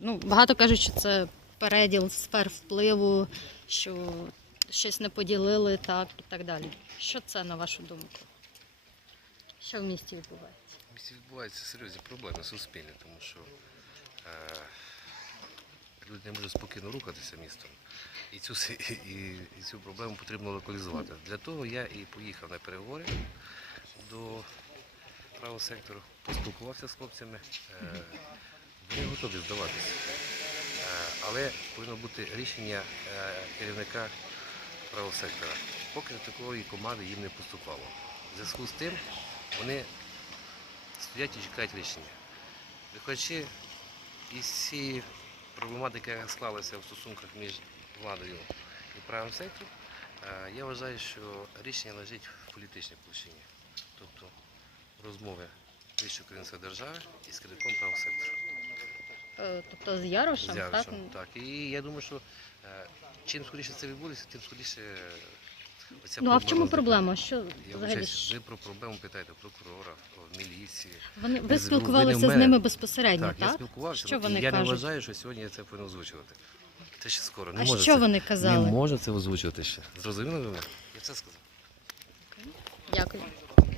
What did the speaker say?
Ну, багато кажуть, що це переділ сфер впливу, що щось не поділили так і так далі. Що це на вашу думку? Що в місті відбувається? В місті відбуваються серйозні проблеми суспільні, тому що е, люди не можуть спокійно рухатися містом. І цю, і, і цю проблему потрібно локалізувати. Для того я і поїхав на переговори до правого сектору, поспілкувався з хлопцями. Е, вони готові здаватися. Е, але повинно бути рішення е, керівника правого сектора. Поки такої команди їм не поступало. В зв'язку з тим вони стоять і чекають рішення. Виходячи із цієї проблематики, яка склалася в стосунках між владою і правим сектором, е, я вважаю, що рішення лежить в політичній площині. Тобто розмови вищої української держави із керівником правого сектору. Е, Тобто з Ярошем, З Ярошем, так? так. І я думаю, що е, чим скоріше це відбудеться, тим скоріше е, оця Ну а в чому проблема? Що Я взагалі? вважаю, ви про проблему питаєте прокурора, міліції. Вони ви ви спілкувалися в з ними безпосередньо, Так, так? я спілкувався, Що вони я не вважаю, що сьогодні я це повинен озвучувати. Це ще скоро. Не А може що це, вони казали? Не може це озвучувати ще. Зрозуміли ви мене? Я все сказав. Дякую.